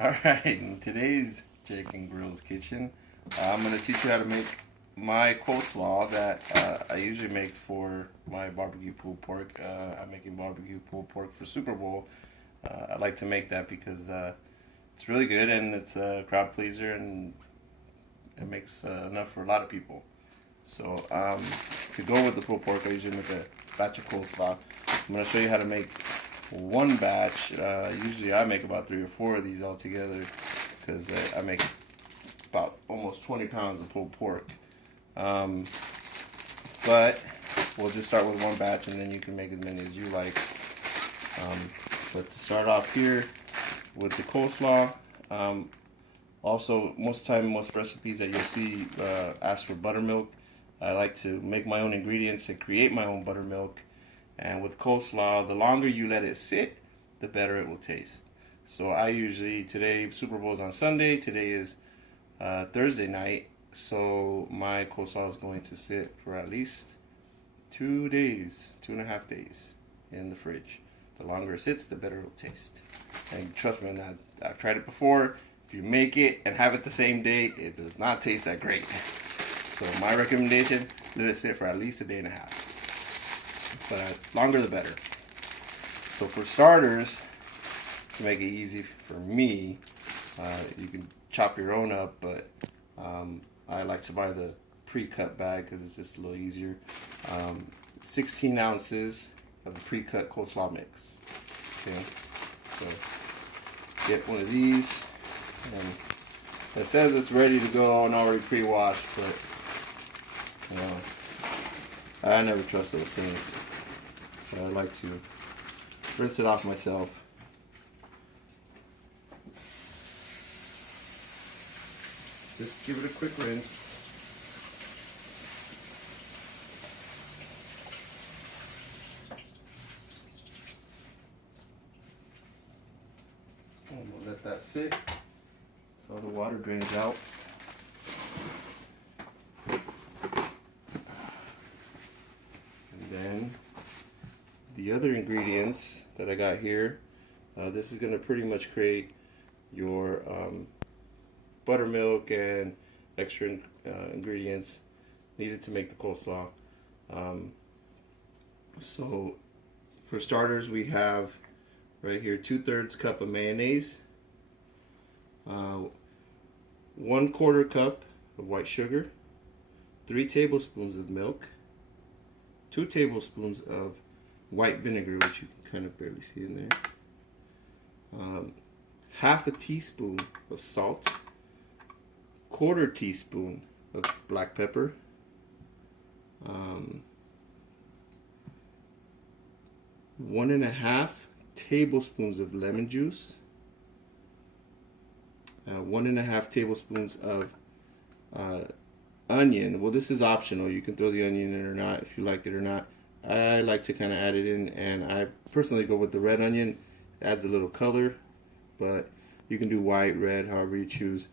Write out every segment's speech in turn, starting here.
Alright, in today's Jake and Grill's kitchen, I'm going to teach you how to make my coleslaw that I usually make for my barbecue pulled pork. I'm making barbecue pulled pork for Super Bowl. I like to make that because it's really good and it's a crowd pleaser and it makes enough for a lot of people. So to go with the pulled pork, I usually make a batch of coleslaw. I'm going to show you how to make one batch. Usually I make about 3 or 4 of these all together because I make about almost 20 pounds of pulled pork. But we'll just start with one batch and then you can make as many as you like. But to start off here with the coleslaw, also most time, most recipes that you'll see ask for buttermilk. I like to make my own ingredients and create my own buttermilk. And with coleslaw, the longer you let it sit, the better it will taste. So I usually, today, Super Bowl is on Sunday, today is Thursday night, so my coleslaw is going to sit for at least 2 days, 2.5 days in the fridge. The longer it sits, the better it will taste. And trust me on that, I've tried it before. If you make it and have it the same day, it does not taste that great. So my recommendation, let it sit for at least 1.5 days. But longer the better. So for starters, to make it easy for me, you can chop your own up, but I like to buy the pre-cut bag because it's just a little easier. 16 ounces of the pre-cut coleslaw mix. Okay, so get one of these, and it says it's ready to go and already pre-washed, but you know, I never trust those things. So I like to rinse it off myself. Just give it a quick rinse. And we'll let that sit so the water drains out. And then the other ingredients that I got here, this is going to pretty much create your buttermilk and extra ingredients needed to make the coleslaw. So for starters, we have right here 2/3 cup of mayonnaise, 1/4 cup of white sugar, 3 tablespoons of milk, 2 tablespoons of white vinegar, which you can kind of barely see in there, 1/2 teaspoon of salt, 1/4 teaspoon of black pepper, 1.5 tablespoons of lemon juice, 1.5 tablespoons of onion. Well, this is optional. You can throw the onion in or not if you like it or not. I like to kind of add it in, and I personally go with the red onion. It adds a little color, but you can do white, red, however you choose.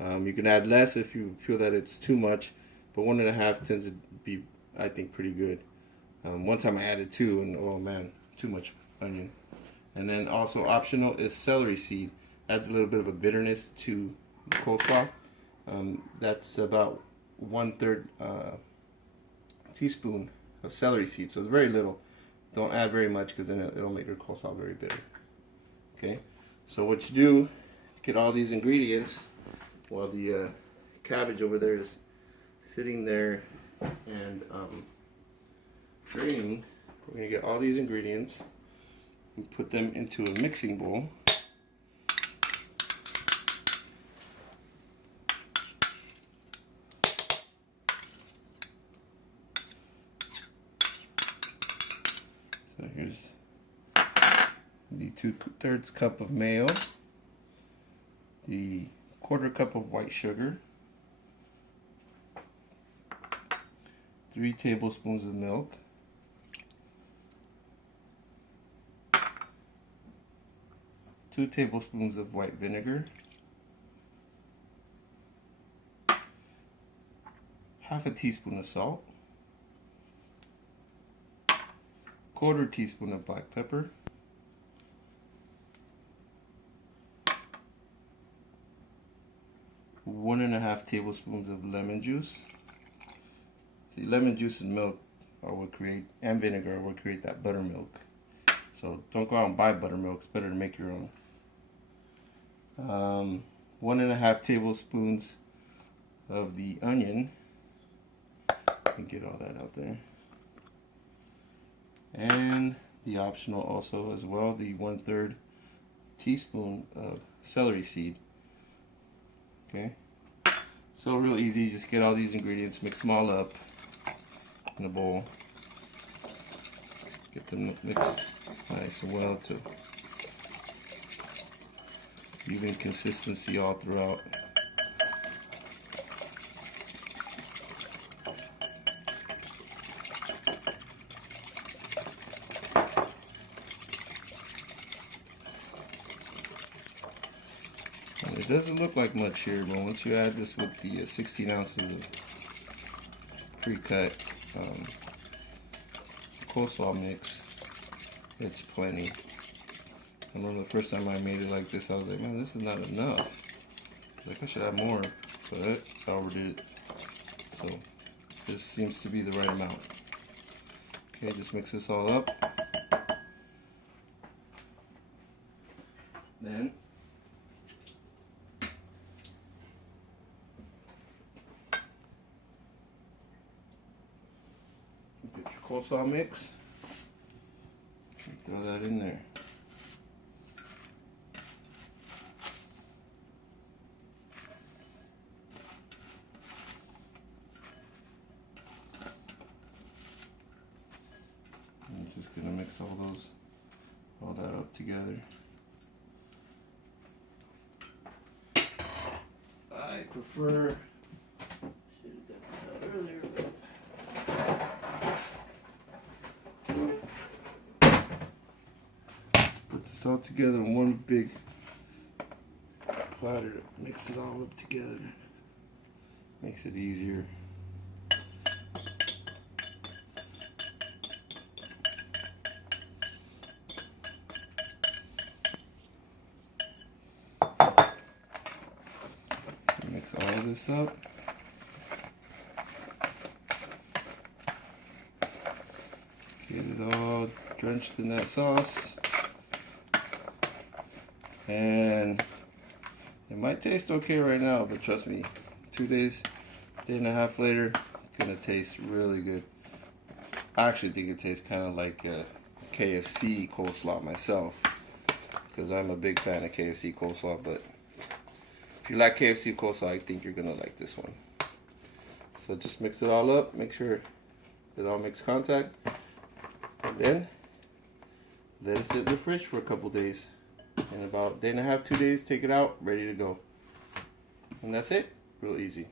You can add less if you feel that it's too much, but 1.5 tends to be, I think, pretty good. One time I added 2, and oh man, too much onion. And then also optional is celery seed. Adds a little bit of a bitterness to the coleslaw. That's about 1/3 teaspoon of celery seed, so it's very little. Don't add very much because then it'll make your coleslaw very bitter. Okay, so what you do, get all these ingredients while the cabbage over there is sitting there and draining. We're going to get all these ingredients and put them into a mixing bowl. So here's the 2/3 cup of mayo, the 1/4 cup of white sugar, 3 tablespoons of milk, 2 tablespoons of white vinegar, 1/2 teaspoon of salt, 1/4 teaspoon of black pepper, 1.5 tablespoons of lemon juice. See, lemon juice and milk will create, and vinegar will create that buttermilk. So don't go out and buy buttermilk. It's better to make your own. 1.5 tablespoons of the onion. Let me get all that out there. And the optional also as well, the 1/3 teaspoon of celery seed. Okay, so real easy. Just get all these ingredients, mix them all up in a bowl. Get them mixed nice and well to even consistency all throughout. And it doesn't look like much here, but once you add this with the 16 ounces of pre-cut coleslaw mix, it's plenty. I remember the first time I made it like this, I was like, man, this is not enough. Like, I should have more, but I overdid it. So this seems to be the right amount. Okay, just mix this all up. Then get your coleslaw mix and throw that in there. I'm just gonna mix all that up together. I prefer, should have got this out earlier, put this all together in one big platter to mix it all up together. Makes it easier. Mix all this up. Get it all drenched in that sauce. And it might taste okay right now, but trust me, 2 days, day and a half later, it's gonna taste really good. I actually think it tastes kind of like KFC coleslaw myself, because I'm a big fan of KFC coleslaw, but if you like KFC coleslaw, I think you're gonna like this one. So just mix it all up, make sure it all makes contact, and then let it sit in the fridge for a couple days. In about a day and a half, 2 days, take it out, ready to go. And that's it. Real easy.